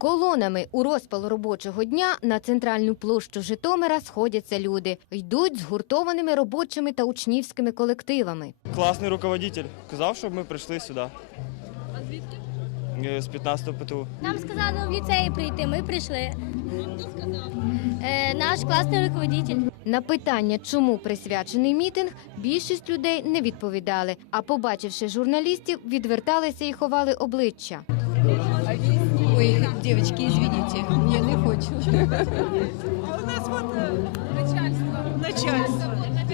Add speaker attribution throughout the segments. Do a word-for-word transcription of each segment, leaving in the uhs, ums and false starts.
Speaker 1: Колонами у розпал робочого дня на центральну площу Житомира сходяться люди. Йдуть згуртованими робочими та учнівськими колективами.
Speaker 2: Класний руководитель. Казав, щоб ми прийшли сюди.
Speaker 3: А звідки?
Speaker 2: З п'ятнадцятого П Т У.
Speaker 4: Нам сказали в ліцеї прийти, ми прийшли.
Speaker 3: Хто сказав?
Speaker 4: Е, наш класний руководитель.
Speaker 1: На питання, чому присвячений мітинг, більшість людей не відповідали, а побачивши журналістів, відверталися і ховали обличчя.
Speaker 5: Ой, девочки, извините, я не хочу.
Speaker 3: А у нас от е, начальство. Начальство.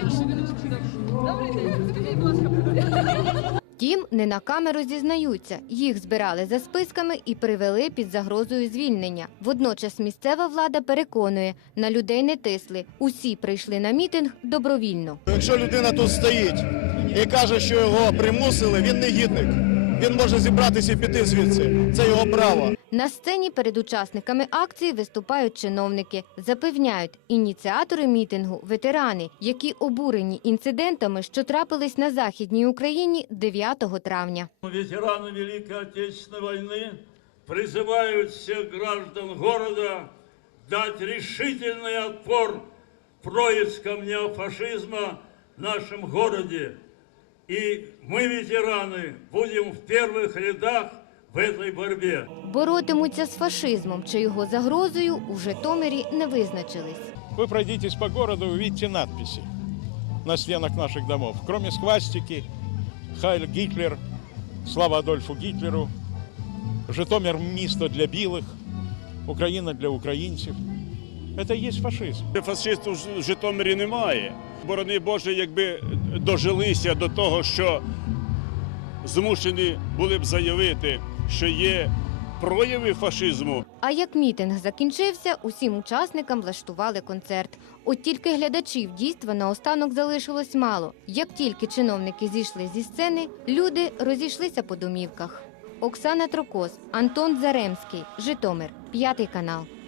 Speaker 3: Добрий день. Скажіть, будь ласка,
Speaker 1: Втім, не на камеру зізнаються. Їх збирали за списками і привели під загрозою звільнення. Водночас місцева влада переконує, на людей не тисли. Усі прийшли на мітинг добровільно.
Speaker 6: Якщо людина тут стоїть і каже, що його примусили, він не гідник. Він може зібратися і піти звідси. Це його право.
Speaker 1: На сцені перед учасниками акції виступають чиновники. Запевняють, ініціатори мітингу – ветерани, які обурені інцидентами, що трапились на Західній Україні дев'ятого травня.
Speaker 7: Ветераны Великой Отечественной войны призывают всех граждан города дать решительный отпор проискам неофашизма в нашем городе. И мы, ветераны, будем в первых рядах в этой борьбе.
Speaker 1: Боротимуться з фашизмом чи його загрозою у Житомирі не визначились.
Speaker 8: Вы пройдитесь по городу, увидите надписи на стенах наших домов. Кроме свастики, Хайль Гитлер, слава Адольфу Гитлеру, Житомир – місто для білих, Україна для українців. Це і є фашизм.
Speaker 9: Фашистів в Житомирі немає. Борони Боже, якби дожилися до того, що змушені були б заявити, що є прояви фашизму.
Speaker 1: А як мітинг закінчився, усім учасникам влаштували концерт. От тільки глядачів дійства наостанок залишилось мало. Як тільки чиновники зійшли зі сцени, люди розійшлися по домівках. Оксана Трокоз, Антон Заремський, Житомир, п'ятий канал.